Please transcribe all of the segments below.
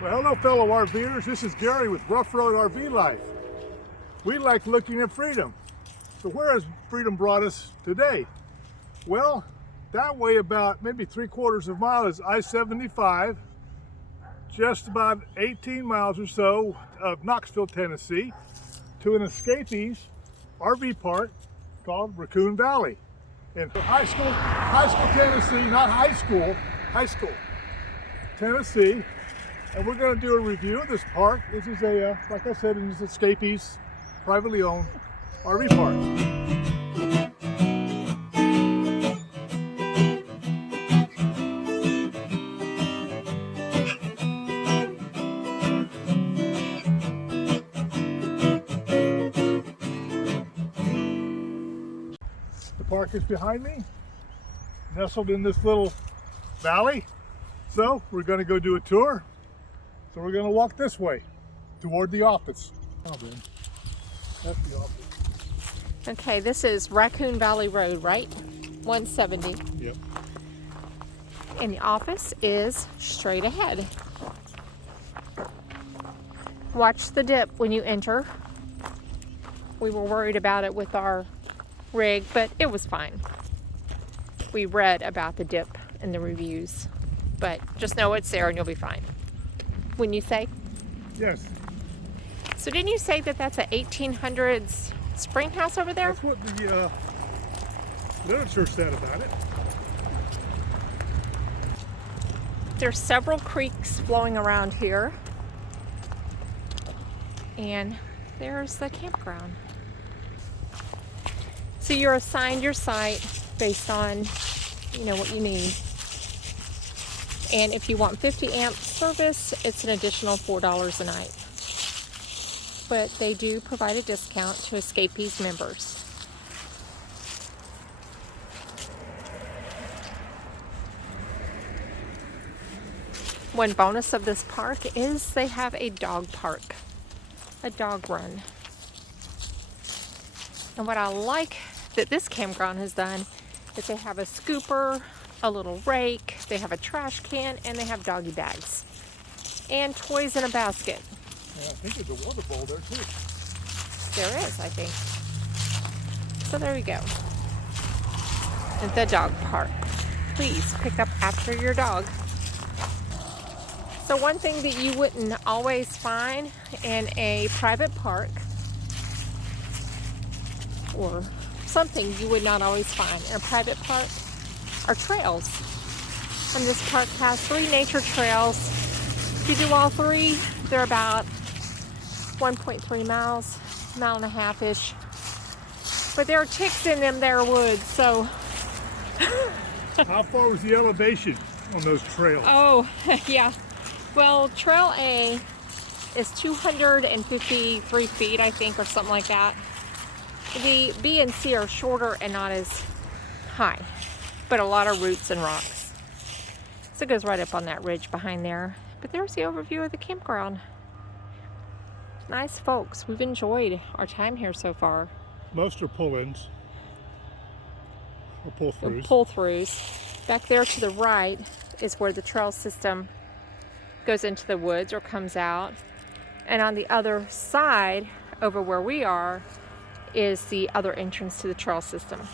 Well, hello fellow RVers, this is Gary with Ruff RV Life. We like looking at freedom. So where has freedom brought us today? Well, that way about maybe 3/4 of a mile is I-75, just about 18 miles or so of Knoxville, Tennessee, to an escapees RV park called Racoon Valley in Heiskell, Tennessee, not high school, Heiskell, Tennessee. And we're going to do a review of this park. This is a, like I said, it's escapees, privately owned RV park. The park is behind me, nestled in this little valley. So we're going to go do a tour. So we're going to walk this way toward the office. Oh, man. That's the office. Okay, this is Racoon Valley Road, right? 170. Yep. And the office is straight ahead. Watch the dip when you enter. We were worried about it with our rig, but it was fine. We read about the dip in the reviews, but just know it's there and you'll be fine. Wouldn't you say? Yes. So didn't you say that that's an 1800s spring house over there? That's what the literature said about it. There's several creeks flowing around here. And there's the campground. So you're assigned your site based on, what you need. And if you want 50 amp service, it's an additional $4 a night. But they do provide a discount to escapees members. One bonus of this park is they have a dog park, a dog run. And what I like that this campground has done is they have a scooper, a little rake, they have a trash can, and they have doggy bags. And toys in a basket. Yeah, I think there's a water bowl there too. There is, I think. So there you go. At the dog park. Please pick up after your dog. So one thing that you wouldn't always find in a private park, or something you would not always find in a private park, are trails. And this park has 3 nature trails. If you do all 3, they're about 1.3 miles, mile and a half-ish. But there are ticks in them there woods, so. How far was the elevation on those trails? Oh, yeah. Well, Trail A is 253 feet, I think, or something like that. The B and C are shorter and not as high, but a lot of roots and rocks. So it goes right up on that ridge behind there. But there's the overview of the campground. Nice folks. We've enjoyed our time here so far. Most are pull-ins or pull-throughs. Pull-throughs. Back there to the right is where the trail system goes into the woods or comes out. And on the other side, over where we are, is the other entrance to the trail system.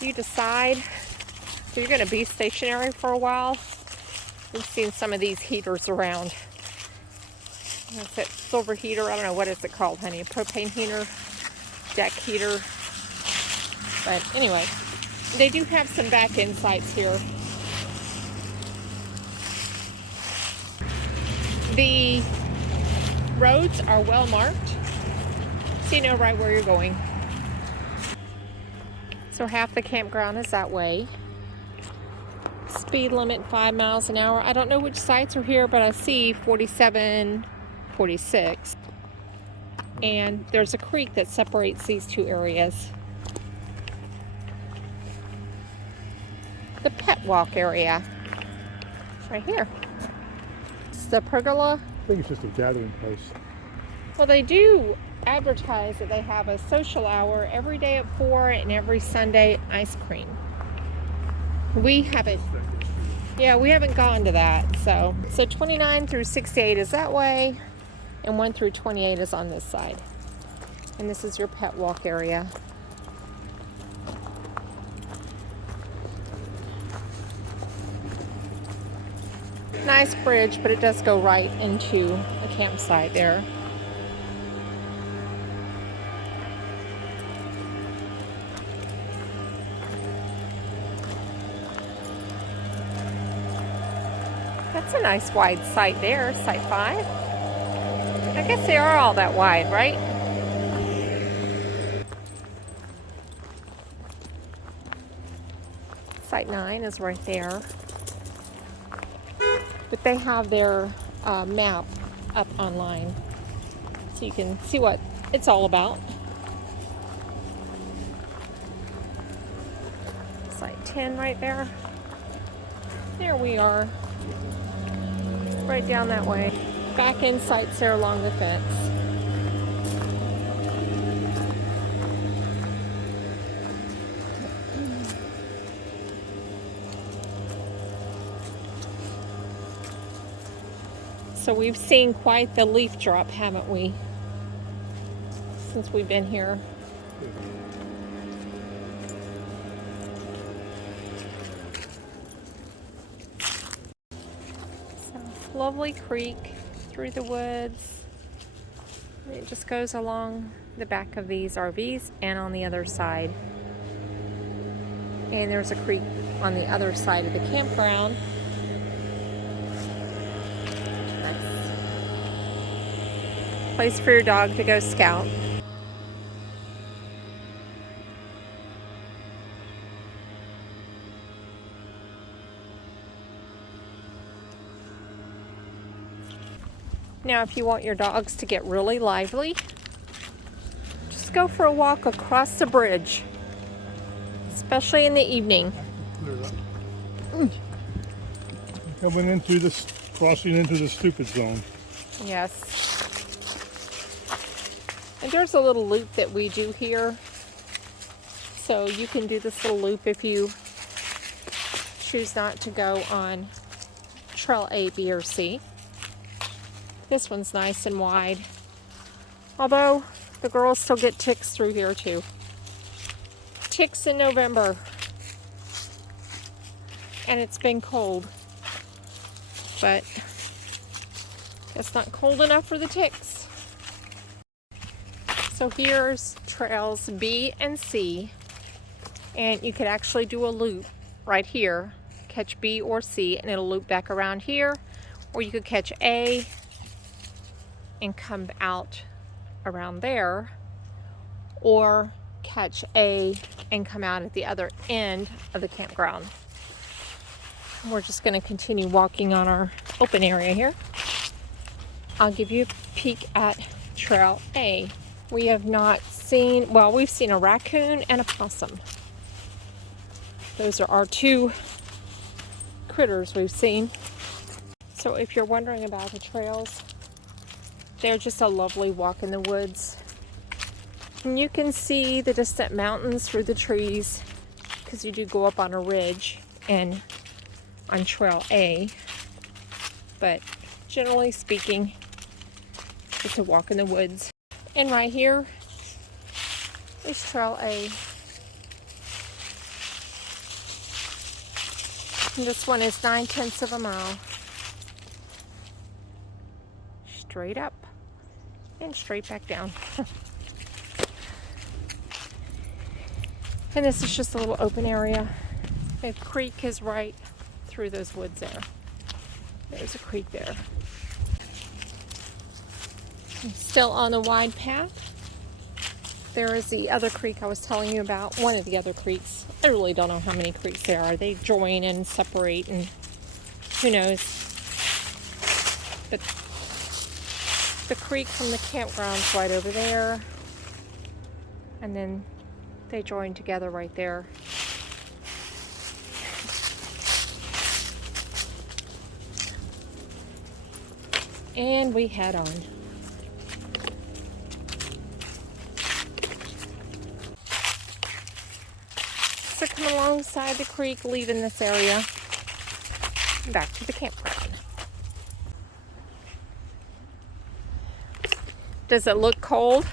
You decide if you're going to be stationary for a while. We've seen some of these heaters around. That's that silver heater. I don't know, what is it called, honey? A propane heater, deck heater. But anyway, they do have some back-end sites here. The roads are well marked, so you know right where you're going. So half the campground is that way. Speed limit 5 miles an hour. I don't know which sites are here, but I see 47, 46. And there's a creek that separates these 2 areas. The pet walk area, right here. It's the pergola. I think it's just a gathering place. Well, they do advertise that they have a social hour every day at 4 and every Sunday ice cream. We haven't Yeah, we haven't gone to that. So 29 through 68 is that way, and 1 through 28 is on this side. And this is your pet walk area. Nice bridge, but it does go right into a campsite there. That's a nice wide site there, site 5. I guess they are all that wide, right? Site 9 is right there. But they have their map up online, so you can see what it's all about. Site 10 right there. There we are. Right down that way. Back in sites there along the fence. So we've seen quite the leaf drop, haven't we? Since we've been here. So, lovely creek through the woods. It just goes along the back of these RVs and on the other side. And there's a creek on the other side of the campground. Place for your dog to go scout. Now, if you want your dogs to get really lively, just go for a walk across the bridge, especially in the evening. Coming in through this, crossing into the stupid zone. Yes. And there's a little loop that we do here. So you can do this little loop if you choose not to go on Trail A, B, or C. This one's nice and wide. Although the girls still get ticks through here too. Ticks in November. And it's been cold. But it's not cold enough for the ticks. So here's trails B and C, and you could actually do a loop right here, catch B or C, and it'll loop back around here, or you could catch A and come out around there, or catch A and come out at the other end of the campground. We're just going to continue walking on our open area here. I'll give you a peek at Trail A. We have not seen, well, we've seen a raccoon and a possum. Those are our two critters we've seen. So if you're wondering about the trails, they're just a lovely walk in the woods. And you can see the distant mountains through the trees, because you do go up on a ridge and on Trail A. But generally speaking, it's a walk in the woods. And right here is Trail A. And this one is 9/10 of a mile. Straight up and straight back down. And this is just a little open area. The creek is right through those woods there. There's a creek there. Still on the wide path. There is the other creek I was telling you about, one of the other creeks. I really don't know how many creeks there are. They join and separate, and who knows. But the creek from the campground's right over there. And then they join together right there. And we head on. So come alongside the creek, leaving this area. back to the campground. Does it look cold?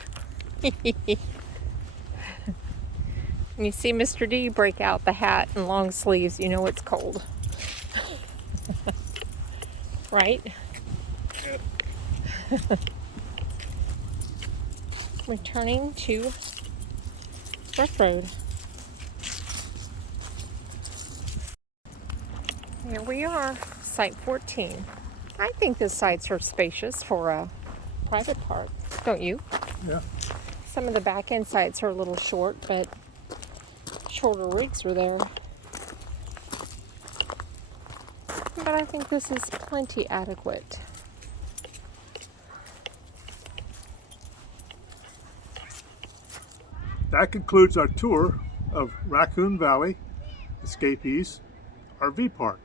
When you see Mr. D break out the hat and long sleeves, you know it's cold. Right? Yep. Returning to Ruff Road. Here we are, Site 14. I think the sites are spacious for a private park, don't you? Yeah. Some of the back end sites are a little short, but shorter rigs are there. But I think this is plenty adequate. That concludes our tour of Racoon Valley Escapees RV Park.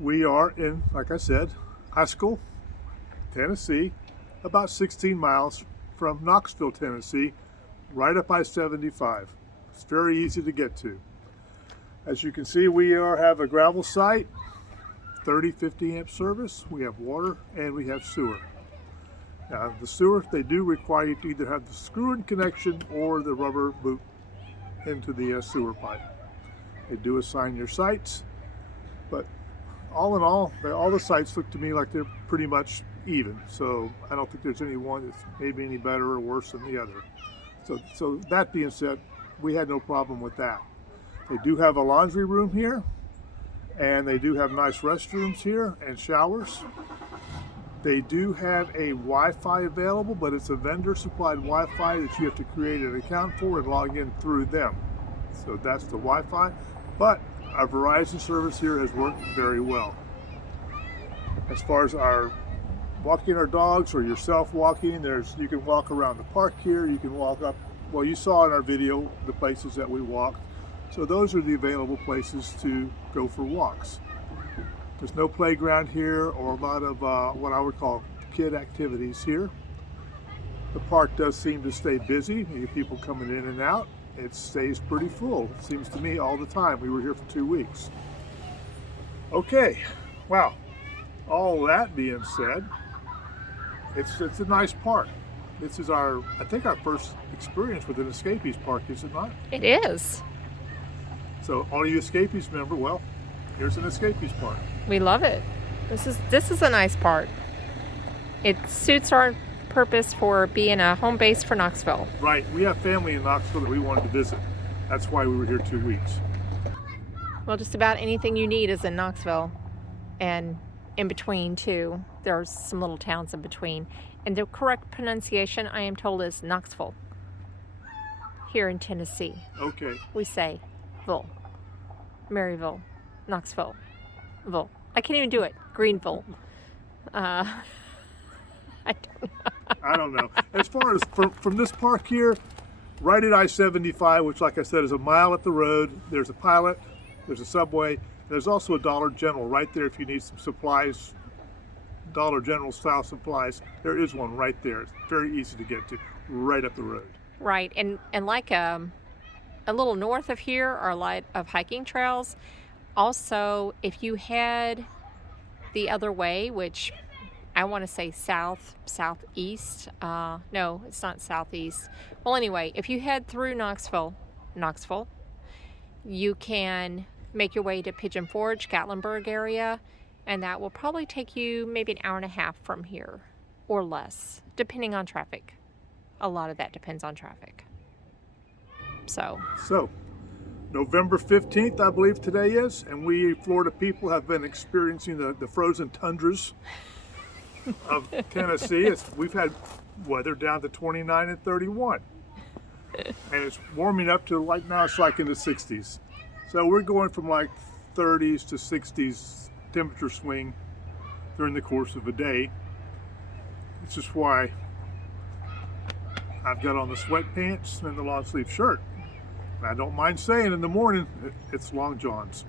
We are in, like I said, Heiskell, Tennessee, about 16 miles from Knoxville, Tennessee, right up I-75. It's very easy to get to. As you can see, we have a gravel site, 30-50 amp service. We have water and we have sewer. Now, the sewer, they do require you to either have the screw-in connection or the rubber boot into the sewer pipe. They do assign your sites, but all in all the sites look to me like they're pretty much even. So I don't think there's any one that's maybe any better or worse than the other. So that being said, we had no problem with that. They do have a laundry room here, and they do have nice restrooms here and showers. They do have a Wi-Fi available, but it's a vendor-supplied Wi-Fi that you have to create an account for and log in through them. So that's the Wi-Fi, but our Verizon service here has worked very well. As far as our walking our dogs or yourself walking, you can walk around the park here, you can walk up, well, you saw in our video the places that we walked. So those are the available places to go for walks. There's no playground here or a lot of what I would call kid activities here. The park does seem to stay busy. You get people coming in and out. It stays pretty full, it seems to me, all the time. We were here for 2 weeks. Okay, wow. All that being said, it's a nice park. This is I think our first experience with an Escapees park, is it not? It is. So all you Escapees member, well, here's an Escapees park. We love it. This is a nice park. It suits our purpose for being a home base for Knoxville. Right. We have family in Knoxville that we wanted to visit. That's why we were here 2 weeks. Well, just about anything you need is in Knoxville, and in between too. There's some little towns in between. And the correct pronunciation, I am told, is Knoxville. Here in Tennessee. Okay. We say Ville, Maryville, Knoxville, Ville. I can't even do it. Greenville. I don't know. As far as from this park here, right at I-75, which like I said is a mile up the road, there's a Pilot, there's a Subway, there's also a Dollar General right there if you need some supplies, Dollar General style supplies. There is one right there. It's very easy to get to, right up the road. Right, and like a little north of here are a lot of hiking trails. Also, if you head the other way, which I want to say southeast. No, it's not southeast. Well, anyway, if you head through Knoxville, you can make your way to Pigeon Forge, Gatlinburg area, and that will probably take you maybe an hour and a half from here or less, depending on traffic. A lot of that depends on traffic. So November 15th, I believe today is, and we Florida people have been experiencing the frozen tundras of Tennessee. We've had weather down to 29 and 31. And it's warming up to like now it's like in the 60s. So we're going from like 30s to 60s temperature swing during the course of a day. It's just why I've got on the sweatpants and the long sleeve shirt. I don't mind saying in the morning, it's long johns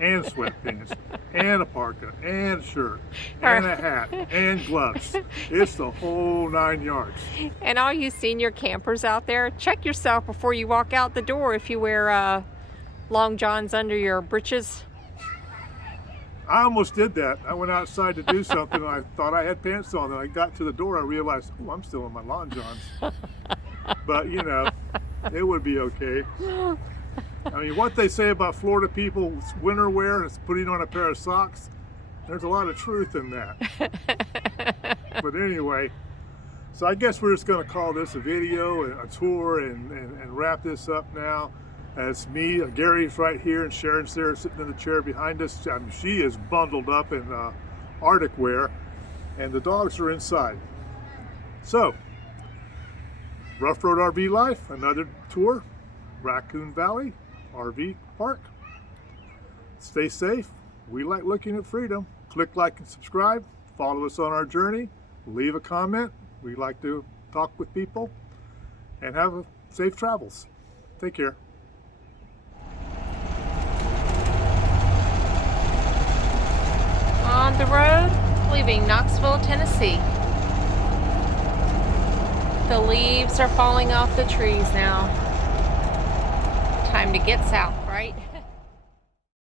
and sweatpants and a parka and a shirt and a hat and gloves. It's the whole 9 yards. And all you senior campers out there, check yourself before you walk out the door if you wear long johns under your breeches. I almost did that. I went outside to do something and I thought I had pants on, and I got to the door, I realized, oh, I'm still in my lawn johns. But you know, it would be okay. I mean, what they say about Florida people with winter wear is putting on a pair of socks. There's a lot of truth in that. But anyway, so I guess we're just going to call this a video, a tour, and wrap this up now. It's me, Gary's right here, and Sharon's there sitting in the chair behind us. I mean, she is bundled up in Arctic wear, and the dogs are inside. So, Rough Road RV Life, another tour, Racoon Valley RV Park. Stay safe. We like looking at freedom. Click like and subscribe. Follow us on our journey. Leave a comment. We like to talk with people. And have safe travels. Take care. On the road, leaving Knoxville, Tennessee. The leaves are falling off the trees now. Time to get south, right?